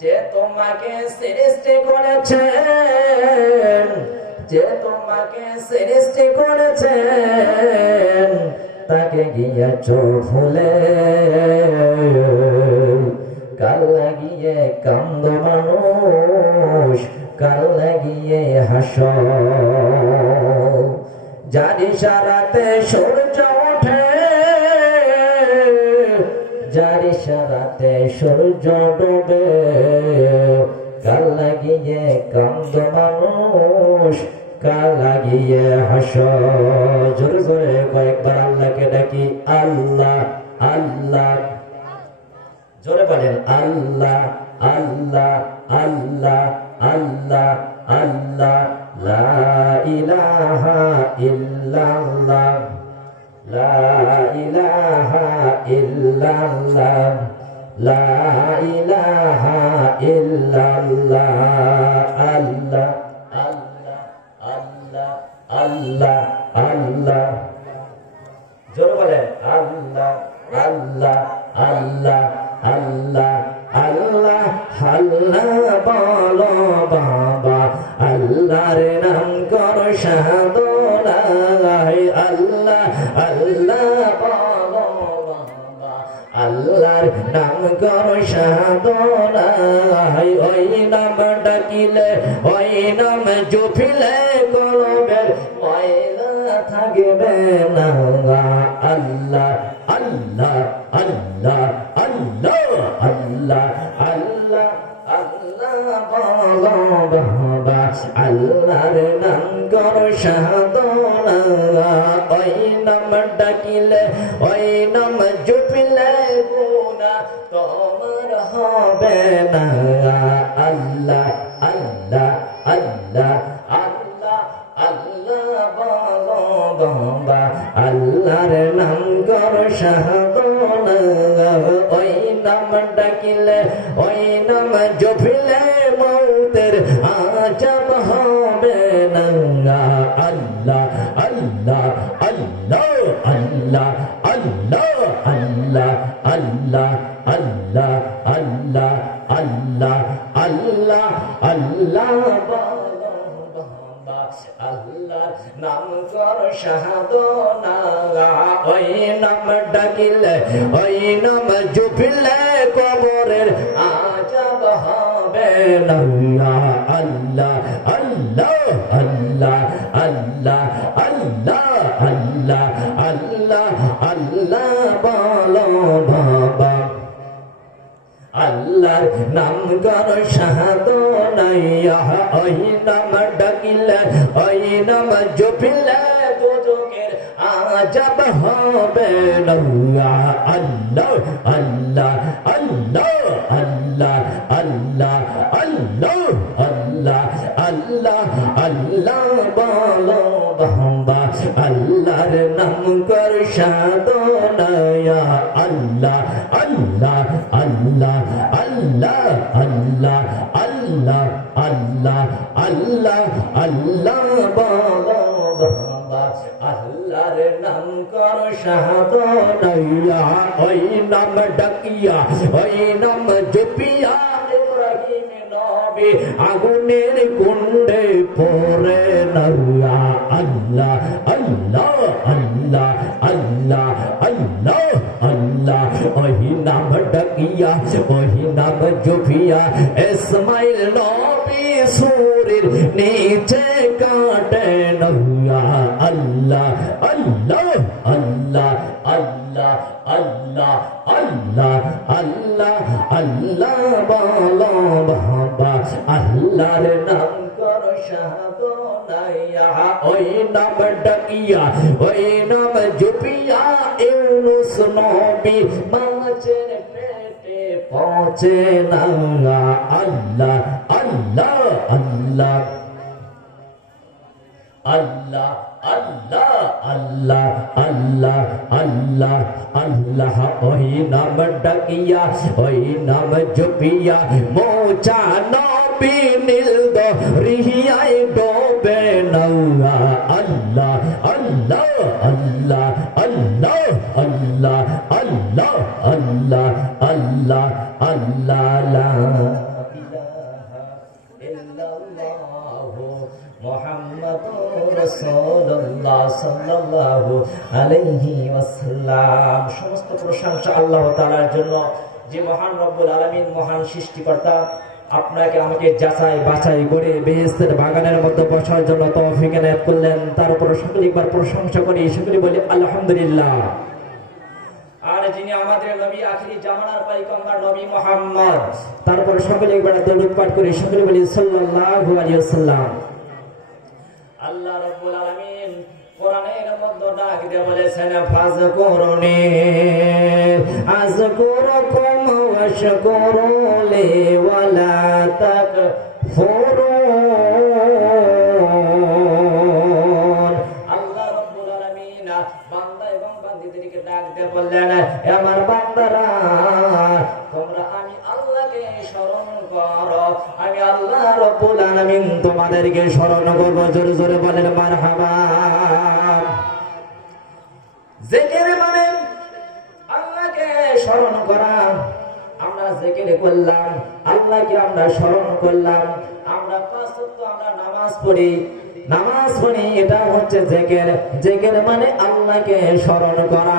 যে তোমাকে সৃষ্টি করেছেন, যে তোমাকে সৃষ্টি করেছেন, তাকে গিয়েছ ফুলে কাল লাগিয়ে কান্দ মানুষ, কাল লাগিয়ে হাস যার ইশারাতে সূর্য সূর্য ডুবে কাল লাগিয়ে কান্দ মানুষ, কাল লাগিয়ে হাস জোরে জোরে কয়েকবার আল্লাহকে ডাকি, আল্লাহ আল্লাহ। জোরে বলেন, আল্লাহ আল্লাহ আল্লাহ আল্লাহ আল্লাহ। লা ইলাহা ইল্লাল্লাহ, লা ইলাহা ইল্লাল্লাহ। লা ইলাহা ইল্লাল্লাহ আল্লাহ আল্লাহ আল্লাহ আল্লাহ আল্লাহ জোরে বলেন আল্লাহ আল্লাহ আল্লাহ আল্লাহ আল্লাহ আল্লাহ বলো বাবা আল্লাহর নাম কর সাধনা নাম কর সাধনা ওই নাম ডাকিলে, ওই নাম জুফিলে কলবের ময়লা থাকবে না আল্লাহ আল্লাহ আল্লাহ আল্লাহ আল্লাহ আল্লাহ আল্লাহর নাম কর সাধনা ওই নাম ডাকিলে, ওই নাম জুপিলে হবে না আল্লাহ নাম কর সাধনা ওই নাম ডাকিলে ওই নাম জুপিলে কবরের আজাব হবে। না আল্লাহ আল্লাহ আল্লাহ আল্লাহ আল্লাহ আল্লাহ আল্লাহ আল্লাহ, বলো আল্লাহর নাম কর সাধনাইয়া ওই নাম ডাকিলে ওই নাম জপিলে দুজকের আজাব হবে। না আল্লাহ আল্লাহ আল্লাহ আল্লাহ আল্লাহর নাম কর সাধনায়া ওই নাম ডাকিয়া, ওই নাম জপিয়া ইব্রাহিম নবী, আগুনের কুণ্ডে পড়ে না আল্লাহ আল্লাহ আল্লাহ আল্লাহ আল্লাহ আল্লাহ ওহি নাম ডাকিয়া ওহি নাম জপিয়া ইসমাইল নবী সুরের নিচে কাটে না আল্লাহ আল্লাহ আল্লাহ আল্লাহ আল্লাহ আল্লাহ আল্লাহ আল্লাহ বলো বাবা আল্লাহর নাম কর সাধনাইয়া ওই নাম ডাকিয়া ওই নাম জুপিয়া ইউনুস নবী মাছের পেটে পৌঁছে না আল্লাহ আল্লাহ আল্লাহ। আল্লাহ আল্লাহ আল্লাহ আল্লাহ আল্লাহ আল্লাহ। ওই নাম ডাকিয়া, ওই নাম জপিয়া, মোচা নবী নীল সমস্ত প্রশংসা আল্লাহ জন্য। যে মহান রব্বুল মহান সৃষ্টিকর্তা, আপনাকে আমাকে যাচাই বাছাই করে বেহেস্তের বাগানের মধ্যে বসার জন্য তৌফিক করলেন। তার উপর সকলে একবার প্রশংসা করি সকলে বলি, আলহামদুলিল্লাহ। আর যিনি আমাদের নবী, আখিরি জামানার পাইগম্বর নবী মোহাম্মদ তারপর সকলে একবার দরুদ পাঠ করে সকলে বলি, সাল্লাল্লাহু আলাইহি ওয়াসাল্লাম। আল্লাহ রাব্বুল আলামিন কোরআনের মধ্যে ডাক দিয়ে বলেছেন, ফাযকুরুনি, আযকুরুকুম ওয়াশকুরুলি ওয়ালা তাকফুরুন। আল্লাহ রাব্বুল আলামিন বান্দা ডাক বললেন আমার বান্দারা, তোমরা আমি স্মরণ আমি আল্লাহ রাব্বুল আলামিন তোমাদেরকে স্মরণ করব। জোরে জোরে বলেন, মারহাবা। জেকের মানে আল্লাহকে স্মরণ করা। আমরা জেকের করলাম, আল্লাহকে আমরা স্মরণ করলাম। আমরা পাঁচ আমরা নামাজ পড়ি। নামাজ পড়ি, এটা হচ্ছে জেকের। জেকের মানে আল্লাহকে স্মরণ করা।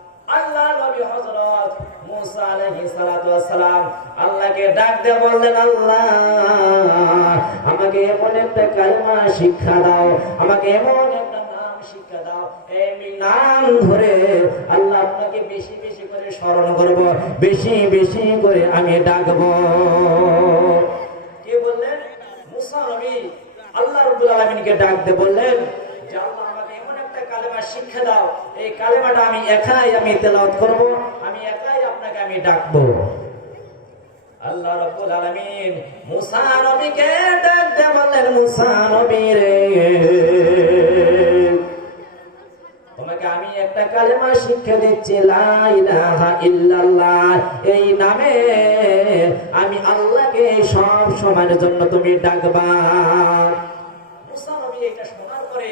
আল্লাহ নবী হযরত আলাইহিস সালাতু ওয়াস সালাম আল্লাহকে ডাক দিয়ে বললেন, আল্লাহ, আমাকে এমন একটা কালেমা শিক্ষা দাও, আমাকে এমন একটা নাম শিক্ষা দাও, এই নাম ধরে আল্লাহ আপনাকে বেশি বেশি করে স্মরণ করব, বেশি বেশি করে আমি ডাকবো। কে বললেন? মুসা নবী। আল্লাহ রাব্বুল আলামিনকে ডাক দিয়ে বললেন, যে আল্লাহ কালেমা শিক্ষা দাও। এই কালেমাটা আমি একাই আমি তেলাওয়াত করব, আমি একাই আপনাকে আমি ডাকবো। আল্লাহ আলামিন মুসা নবীকে মুসা নবী রে। তোমাকে আমি একটা কালেমা শিক্ষা দিচ্ছি, লা ইলাহা ইল্লাল্লাহ। এই নামে আমি আল্লাহকে সব সময়ের জন্য তুমি ডাকবা মুসা নবী এটা শোনার পরে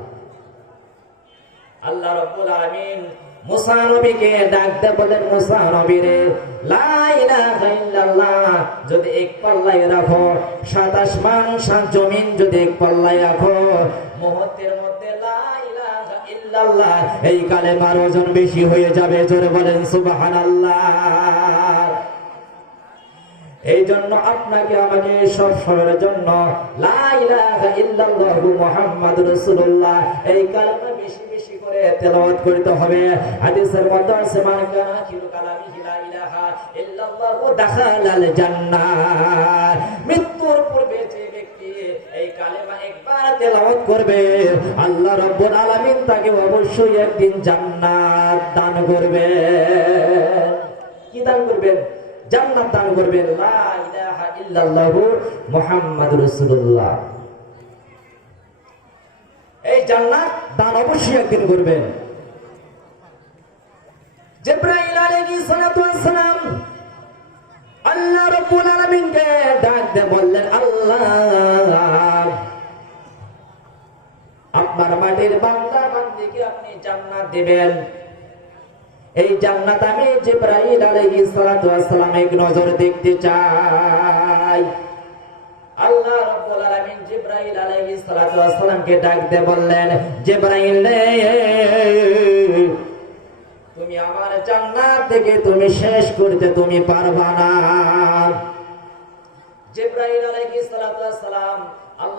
আল্লাহ রাব্বুল আলামিন মুসা নবীকে ডাক দে বলেন মুসা নবী রে লা ইলাহা ইল্লাল্লাহ, যদি এক পাল্লায় রাখো সাত আসমান সাত জমিন যদি এক পাল্লায় রাখো, মুহূর্তের মধ্যে লা ইলাহা ইল্লাল্লাহ, এই কালেমার ওজন বেশি হয়ে যাবে। জোরে বলেন, সুবহানাল্লাহ। এই জন্য আপনাকে আমাকে সব সময়ের জন্য এই কালেমা বেশি বেশি করে তেলাওয়াত করতে হবে। হাদিসের মধ্যে আছে মৃত্যুর পূর্বে যে ব্যক্তি এই কালেমা একবার তেলাওয়াত করবে, আল্লাহ রাব্বুল আলামিন তাকে অবশ্যই একদিন জান্নাত দান করবে কি দান করবেন? জান্নাত দান করবেন। লা ইলাহা ইল্লাল্লাহু মুহাম্মাদুর রাসূলুল্লাহ। এই জান্নাত দান অবশ্যই একদিন করবেন। জিবরাইল আলাইহিস সালাতু ওয়াস সালাম আল্লাহ রাব্বুল আলামিনকে ডাক দিয়ে বললেন, আল্লাহ, আপনার মাটির বান্দা বান্দিকে আপনি জান্নাত দিবেন। এই জান্নাত আমি জিব্রাইল আলাইহিস সালাতু ওয়াস সালাম এক নজর দেখতে চাই। আল্লাহ রাব্বুল আলামিন জিব্রাইল আলাইহিস সালাতু ওয়াস সালামকে ডাক দিয়ে বললেন, জিব্রাইল রে, তুমি আমার জান্নাত থেকে তুমি শেষ করতে তুমি পারবা না। জিব্রাইল আলাইহিস সালাতু ওয়াস সালাম আল্লাহ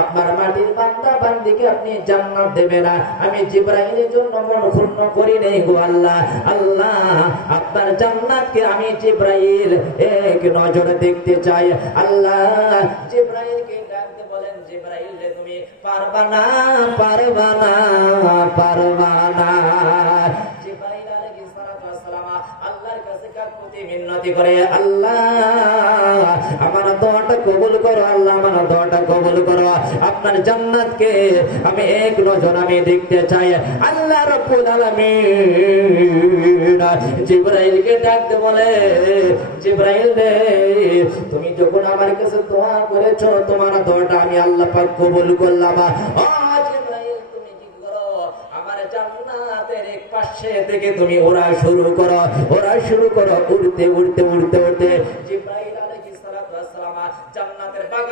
আপনার মাটির বান্দা বান্দিকে আপনি জান্নাত দেবে না। আমি জিব্রাইলের জন্য মন ক্ষুণ্ণ করি নেই গো আল্লাহ। আল্লাহ, আপনার জান্নাতকে আমি জিব্রাইল এক নজরে দেখতে চাই। আল্লাহ, জিব্রাইলকে ডাক দিয়ে বলেন, জিব্রাইল তুমি পারবা না পারবা না পারবা না। আল্লাহর কাছে কাকুতি মিন্নতি করে, আল্লাহ দোয়াটা কবুল করো, আল্লাহ আমার দোয়াটা কবুল করো। আপনার জান্নাতকে আমি এক নজর আমি দেখতে চাই। আল্লাহ রাব্বুল আলামিন। জিব্রাইলকে ডাকতে বলে, জিব্রাইল রে, তুমি যখন আমার কাছে দোয়া করেছ, তোমার দোয়াটা আমি আল্লাহ পাক কবুল করলাম। ও থেকে তুমি ওরা শুরু করো। ওরা শুরু করো, উড়তে উড়তে উড়তে উড়তে। জিব্রাইল আলাইহিস সালাতু ওয়াস সালাম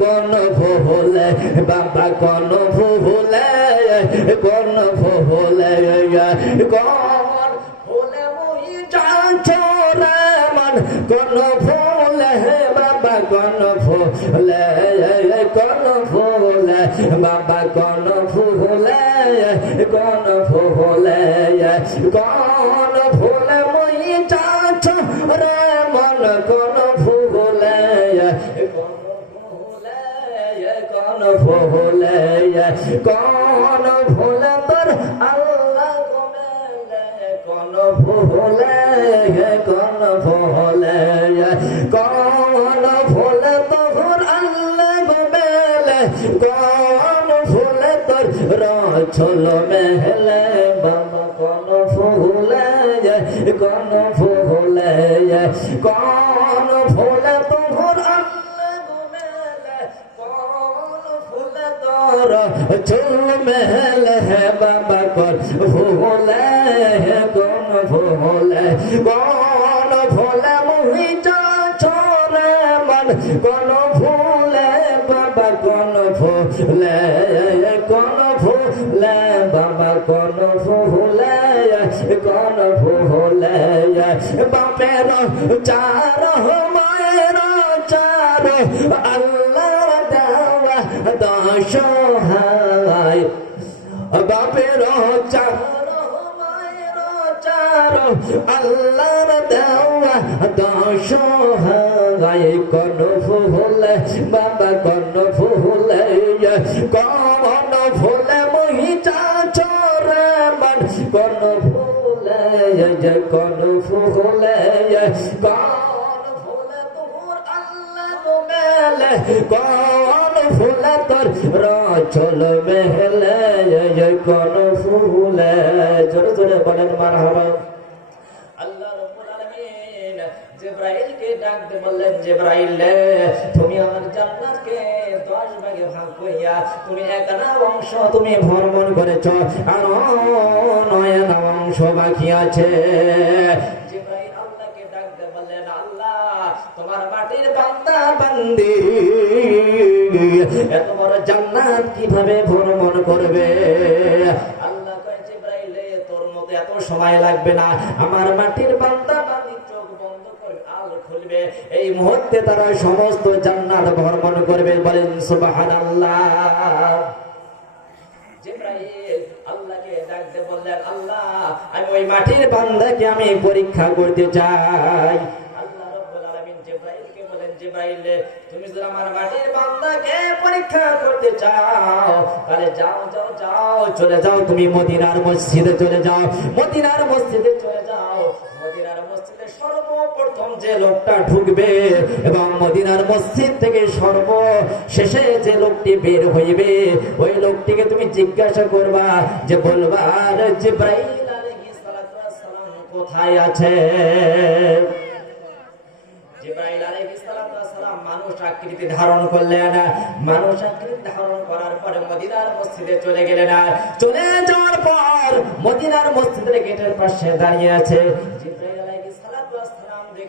কোন ভুলে বাবা কোন ভুলে কোন ভুলে কোন ভুলে মন। কোন ভুলে বাবা কোন ভুলে কোন ভুলে বাবা কোন ভুলে কোন ভুলে কোন ভুলে মুই যাচ্ছ রে ভুলে কোন ভোলে তোর আল্লাহ কোন ভুলে কোন ভুলে মেহল হে বাবা কর ভুলে কোন ভুলে কোন ভুলে মুহি ছোরে মন কোন ভুলে বাবা কোন ভুলে কোন ভুলে বাবা কোন ভুলে কোন ভুলে বাপের চার মায়ের চার আল্লাহ চার আল্লাহর দেওয়া দশ হায় কোন ভুলে বাবা কোন ভুলে কোন ভুলে মহি চাচর মন কোন ভুলে কোন ভুলে কোন ভুলে তোর আল্লাহ মেলে কোন ফুলে তোর রচল মেলে জিব্রাইলকে ডাক বললেন, জিব্রাইল তুমি আমার জান্নাতকে দশ ভাগে ভাগ করিয়া তুমি একানা অংশ, তুমি ভ্রমণ করেছ। আর নয় অংশ বাকি আছে। এত বড় জান্নাত কীভাবে ভ্রমণ করবে? আল্লাহ কয়, জিব্রাইলে তোর মতো এত সময় লাগবে না। আমার মাটির এই মুহূর্তে তারা সমস্ত জান্নাত ভ্রমণ করবে, বলেন আল্লাহকে বললেন, আল্লাহ, আমি পরীক্ষা করতে চাও যাও যাও যাও, চলে যাও। তুমি মদিনার মসজিদে চলে যাও। মদিনার মসজিদে চলে যাও মদিনার মসজিদে সর্বপ্রথম যে লোকটা ঢুকবে এবং মদিনার মসজিদ থেকে সর্ব শেষে যে লোকটি বের হইবে, ওই লোকটিকে তুমি জিজ্ঞাসা করবা যে বলবা, "আরে জিব্রাইল কোথায় আছে? জিব্রাইল আলাইহিস সালাম মানুষ আকৃতি ধারণ করলেন মানুষ আকৃতি ধারণ করার পরে মদিনার মসজিদে চলে গেলেন আর চলে যাওয়ার পর মদিনার মসজিদের গেটের পাশে দাঁড়িয়ে আছে জিব্রাইল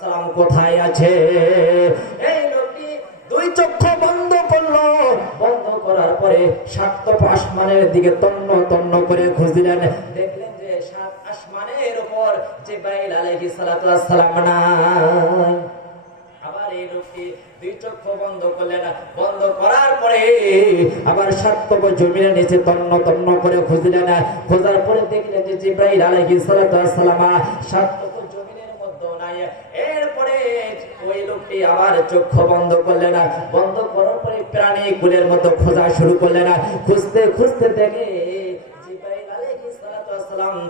সালাম কোথায় আছে? এই লোকটি দুই চক্ষু বন্ধ করল। বন্ধ করার পরে সাত আসমানের দিকে তন্ন তন্ন করে খুঁজলেন দেখলেন যে সাত আসমানের উপর জিব্রাইল আলাইহিস সালাতু সালাম নাই। আবার এই লোকটি নিচে তন্ন তন্ন করে খুঁজলেন খোঁজার পরে দেখলেন যে জিব্রাইল মতো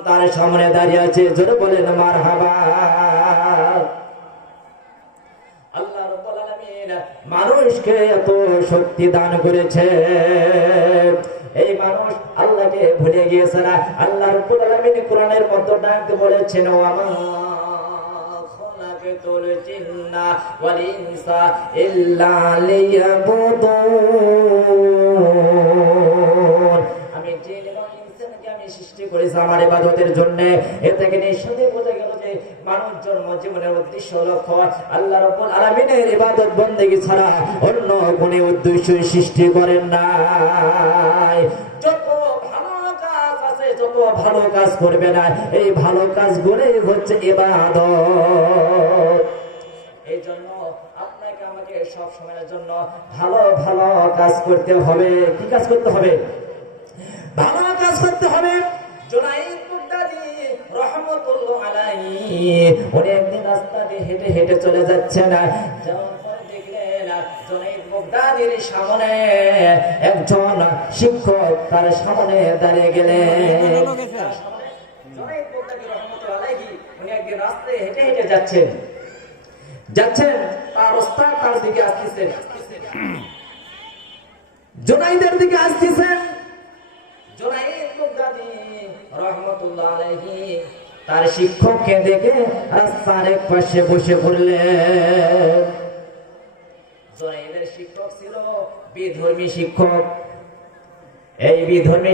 তার সামনে দাঁড়িয়ে আছে। জোরে বলেন, মারহাবা। আল্লাহ মানুষকে এত শক্তি দান করেছে। এই মানুষ আল্লাহকে ভুলে গিয়েছে না। আল্লাহ কোরআনের মধ্যে ডাকতে বলেছেন ওয়ামা খালাকাতুল আমি জিন এবং ইনসানকে আমি সৃষ্টি আমার জন্য এ থেকে নিঃসন্দেহে মানুষ জন্ম জীবনের উদ্দেশ্য লক্ষ্য আল্লাহ রাব্বুল আলামিনের ইবাদত বন্দেগী ছাড়া অন্য কোনো উদ্দেশ্য সৃষ্টি করেন নাই। যত ভালো কাজ আছে, যত ভালো কাজ করবে না, এই ভালো কাজগুলোই হচ্ছে ইবাদত। এই জন্য আপনাকে আমাকে সব সময়ের জন্য ভালো ভালো কাজ করতে হবে। কি কাজ করতে হবে? ভালো কাজ করতে হবে। জুনাইদ বুগদাদি রহমতুল্লাহ আলাইহি। উনি একদিন রাস্তা দিয়ে হেঁটে হেঁটে চলে যাচ্ছেন সামনে একজন শিক্ষক তার সামনে দাঁড়িয়ে গেলেন। রহমতুল্লাহ উনি একদিন রাস্তায় হেঁটে হেঁটে যাচ্ছেন। যাচ্ছেন? তার ওস্তাদ তার দিকে আসতেছেন জোনাইদের দিকে আসতেছেন জোনাইদ বুগদাদি রহমতুল্লাহ তার শিক্ষককে দেখে রাস্তার এক পাশে বসে পড়লেন। জোনাইদের শিক্ষক ছিল বিধর্মী শিক্ষক। এই বিধর্মী